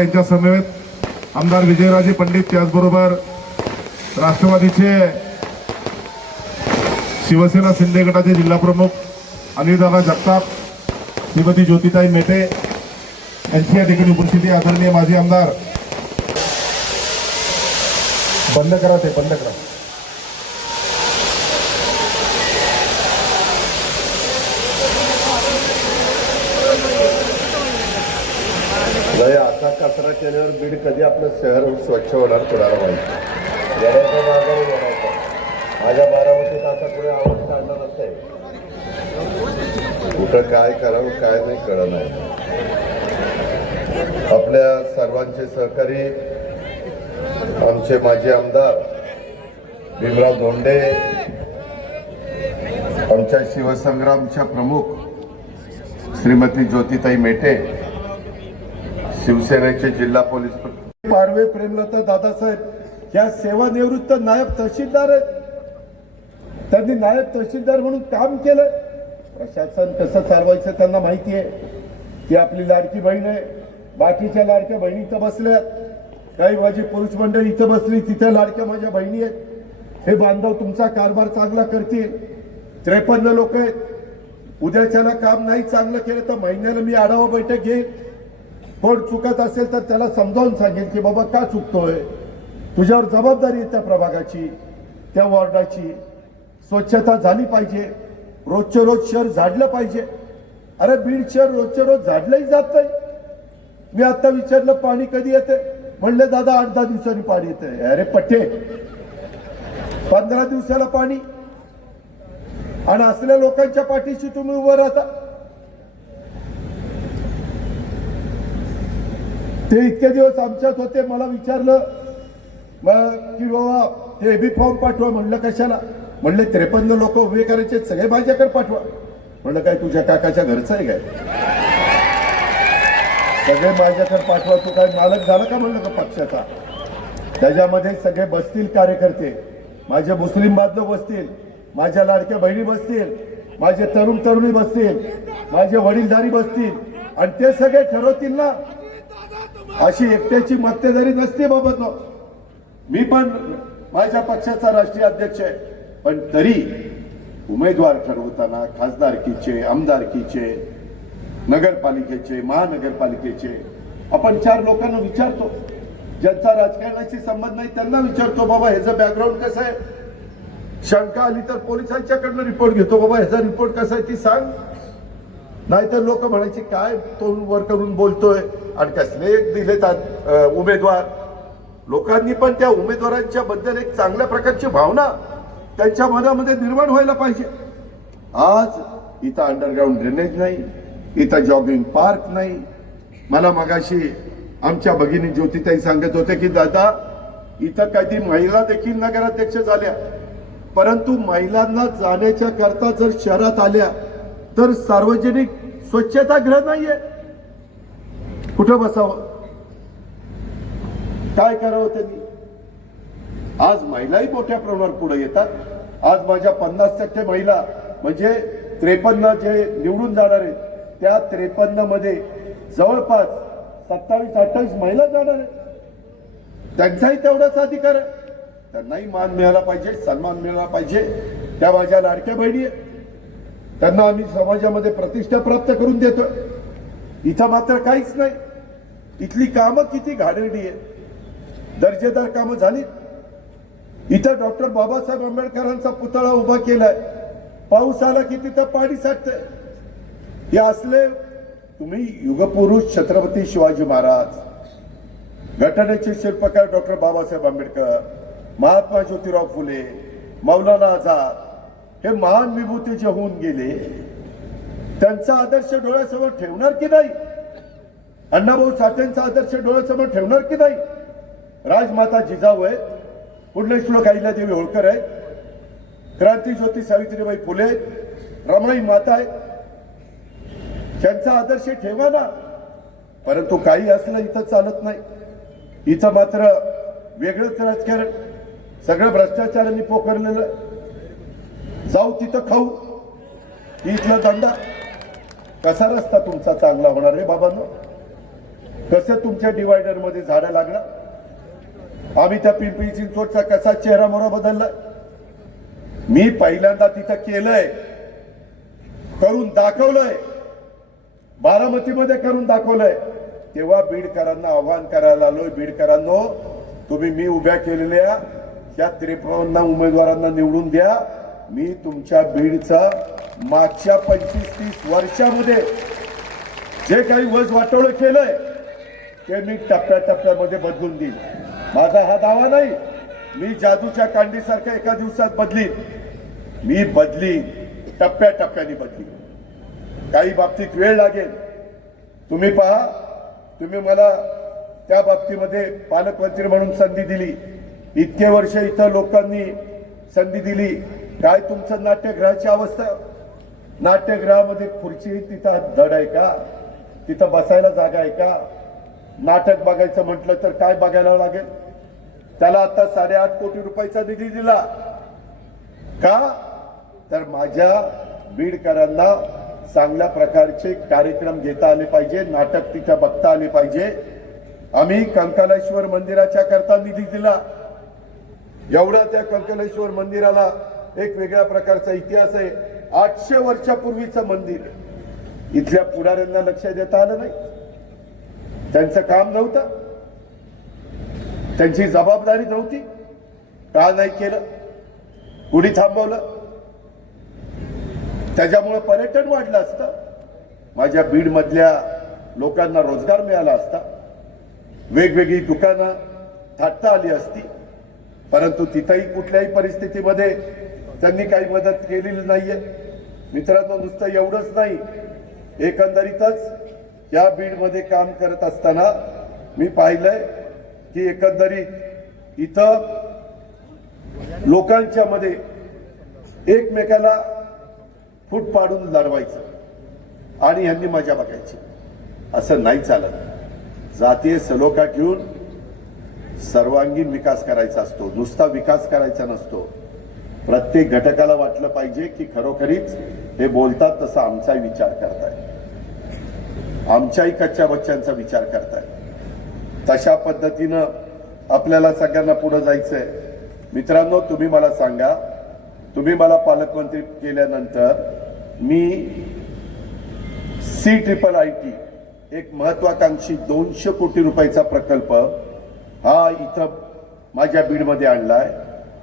यांच्या समवेत आमदार विजयराजे पंडित त्याचबरोबर राष्ट्रवादीचे शिवसेना शिंदे गटाचे जिल्हाप्रमुख अनिलदादा जगताप श्रीमती ज्योतिताई मेटे यांची या ठिकाणी उपस्थिती आदरणीय माजी आमदार. बंद करा ते बंद करा. कचरा केल्यावर बीड कधी आपलं शहर स्वच्छ होणार कुणाला माहिती येण्याच्या मार्गाने येण्याचा माझ्या बारामतीत आता कुणी आवाज काढणार नसते कुठं काय करावं काय नाही कळत नाही. आपल्या सर्वांचे सहकारी आमचे माजी आमदार भीमराव धोंडे आमच्या शिवसंग्रामच्या प्रमुख श्रीमती ज्योतिताई मेटे शिवसेनेचे जिल्हा पोलीस पारवे प्रेमलता दादासाहेब या सेवानिवृत्त नायब तहसीलदार आहेत. त्यांनी नायब तहसीलदार म्हणून काम केलं प्रशासन कसं चालवायचं त्यांना माहिती आहे. ती आपली लाडकी बहीण आहे. बाकीच्या लाडक्या बहिणी इथं बसल्यात. काही माझी पुरुष मंडळी इथं बसली तिथे लाडक्या माझ्या बहिणी आहेत. हे बांधव तुमचा कारभार चांगला करतील. त्रेपन्न लोक आहेत. उद्याच्याला काम नाही चांगलं केलं तर महिन्याला मी आढावा बैठक घेईन. कोण चुकत असेल तर त्याला समजावून सांगेल की बाबा का चुकतोय. तुझ्यावर जबाबदारी आहे त्या प्रभागाची त्या वॉर्डाची. स्वच्छता झाली पाहिजे. रोजच्या रोज शहर झाडलं पाहिजे. अरे बीड शहर रोजच्या रोज झाडलंही जात नाही. मी आता विचारलं पाणी कधी येते? म्हणले दादा आठ दहा दिवसांनी पाणी येते. अरे पट्टे. पंधरा दिवसाला पाणी. आणि असल्या लोकांच्या पाठीशी तुम्ही उभं राहता. ते इतके दिवस आमच्यात होते मला विचारलं की बाबा हे बी फॉर्म पाठवा म्हणलं कशाला? म्हणले त्रेपन्न लोक उभे करायचे सगळे माझ्याकडे पाठवा. म्हणलं काय तुझ्या काकाच्या घरचं आहे काय? सगळे माझ्याकडे पाठवा तू काय मालक झाला का म्हणलं का पक्षाचा? त्याच्यामध्ये सगळे बसतील कार्यकर्ते. माझे मुस्लिम बांधव बसतील माझ्या लाडक्या बहिणी बसतील माझे तरुण तरुणी बसतील माझे वडीलधारी बसतील. आणि ते सगळे ठरवतील ना अशी एकट्याची मक्तेदारी नसते बाबत मी पण माझ्या पक्षाचा राष्ट्रीय अध्यक्ष आहे. पण तरी उमेदवार ठरवताना खासदारकीचे आमदारकीचे नगरपालिकेचे महानगरपालिकेचे आपण चार लोकांना विचारतो. ज्यांचा राजकारणाशी संबंध नाही त्यांना विचारतो बाबा ह्याचं बॅकग्राऊंड कसं आहे? शंका आली तर पोलिसांच्याकडनं रिपोर्ट घेतो बाबा ह्याचा रिपोर्ट कसा आहे ती सांग. नाहीतर लोक म्हणायचे काय तोंड वर करून बोलतोय? आणि कसले दिले उमेदवार. लोकांनी पण त्या उमेदवारांच्या बद्दल एक चांगल्या प्रकारची भावना त्यांच्या मनामध्ये निर्माण व्हायला पाहिजे. आज इथं अंडरग्राऊंड ड्रेनेज नाही इथं जॉगिंग पार्क नाही. मला मगाशी आमच्या भगिनी ज्योतिताई सांगत होते की दादा इथं कधी महिला देखील नगराध्यक्ष झाल्या. परंतु महिलांना जाण्याच्या करता जर शहरात आल्या तर सार्वजनिक स्वच्छतागृह नाहीये. कुठं बसावं? काय करावं त्यांनी? आज महिलाही मोठ्या प्रमाणावर पुढे येतात. आज माझ्या पन्नास टक्के महिला म्हणजे त्रेपन्न जे निवडून जाणार आहेत त्या त्रेपन्नमध्ये जवळपास सत्तावीस अठ्ठावीस महिला जाणार आहेत. त्यांचाही तेवढाच अधिकार आहे. त्यांनाही मान मिळाला पाहिजे सन्मान मिळाला पाहिजे. त्या माझ्या लाडक्या बहिणी आहेत. त्यांना आम्ही समाजामध्ये प्रतिष्ठा प्राप्त करून देतो इथं मात्र काहीच नाही. इथली कामं किती घाणेरडी आहे दर्जेदार कामं झाली इथं डॉक्टर बाबासाहेब आंबेडकरांचा पुतळा उभा केलाय. पाऊस आला की तिथं पाणी साठतंय. हे असले तुम्ही युगपुरुष छत्रपती शिवाजी महाराज घटनेचे शिल्पकार डॉक्टर बाबासाहेब आंबेडकर महात्मा ज्योतिराव फुले मौलाना आझाद हे महान विभूती जे होऊन गेले त्यांचा आदर्श डोळ्यासमोर ठेवणार की नाही? अण्णाभाऊ साठेंचा आदर्श डोळ्यासमोर ठेवणार की नाही? राजमाता जिजाऊ आहे पुण्यश्लोक आईला देवी होळकर आहे. क्रांती ज्योती सावित्रीबाई फुले रमाई माता आहे. त्यांचा आदर्श ठेवा ना. परंतु काही असलं इथं चालत नाही. इथं मात्र वेगळंच राजकारण सगळं भ्रष्टाचारांनी पोखरलेलं. जाऊ तिथं खाऊ. इथला दंडा कसा रस्ता तुमचा चांगला होणार रे बाबांनो? कसं तुमच्या डिवायडरमध्ये झाडं लागणार? आम्ही त्या पिंपरी चिंचवडचा कसा चेहरा मोरा बदलला? मी पहिल्यांदा तिथं केलंय. करून दाखवलंय. बारामतीमध्ये करून दाखवलंय. तेव्हा बीडकरांना आव्हान करायला आलोय. बीडकरांनो तुम्ही मी उभ्या केलेल्या या त्रेपन्न उमेदवारांना निवडून द्या. मी तुमच्या बीडचा मागच्या पंचवीस तीस वर्षामध्ये जे काही वज वाटवलं केलंय ते मी टप्प्याटप्प्यामध्ये बदलून देईन. माझा हा दावा नाही मी जादूच्या कांडीसारखं एका दिवसात बदलीन. मी बदली टप्प्याटप्प्याने बदली काही बाबतीत वेळ लागेल. तुम्ही पहा तुम्ही मला त्या बाबतीमध्ये पालकमंत्री म्हणून संधी दिली. इतके वर्ष इथं लोकांनी संधी दिली. काय तुमचं नाट्यगृहाची अवस्था? नाट्यगृहामध्ये खुर्ची तिथं धड आहे का? तिथं बसायला जागा आहे का? नाटक बघायचं म्हटलं तर काय बघायला लागेल? त्याला आता साडेआठ कोटी रुपयाचा निधी दिला. का? तर माझ्या बीडकरांना चांगल्या प्रकारचे कार्यक्रम घेता आले पाहिजे नाटक तिथं बघता आले पाहिजे. आम्ही कंकालेश्वर मंदिराच्या करता निधी दिला. एवढा त्या कंकालेश्वर मंदिराला एक वेगळ्या प्रकारचा इतिहास आहे. आठशे वर्षापूर्वीचं मंदिर. इथल्या पुढाऱ्यांना लक्ष देता आलं नाही. त्यांचं काम नव्हतं. त्यांची जबाबदारी नव्हती. का नाही केलं? कुणी थांबवलं? त्याच्यामुळे पर्यटन वाढलं असतं. माझ्या बीडमधल्या लोकांना रोजगार मिळाला असता. वेगवेगळी दुकानं थाटता आली असती. परंतु तिथंही कुठल्याही परिस्थितीमध्ये त्यांनी काही मदत केलेली नाहीये. मित्रांनो नुसतं एवढंच नाही. एकंदरीतच या बीडमध्ये काम करत असताना मी पाहिलंय की एकंदरीत इथं लोकांच्या मध्ये एकमेकाला फूट पाडून लढवायचं आणि यांनी मजा बघायची. असं नाही चालत. जातीय सलोखा घेऊन सर्वांगीण विकास करायचा असतो. नुसता विकास करायचा नसतो. प्रत्येक घटकाला वाटलं पाहिजे की खरोखरीच हे बोलतात तसा आमचाही विचार करताय आमच्याही कच्च्या बच्च्यांचा विचार करताय तशा पद्धतीनं आपल्याला सगळ्यांना पुढे जायचंय. मित्रांनो तुम्ही मला सांगा तुम्ही मला पालकमंत्री केल्यानंतर मी सी ट्रिपल आय टी एक महत्वाकांक्षी दोनशे कोटी रुपयाचा प्रकल्प हा इथं माझ्या बीडमध्ये आणलाय.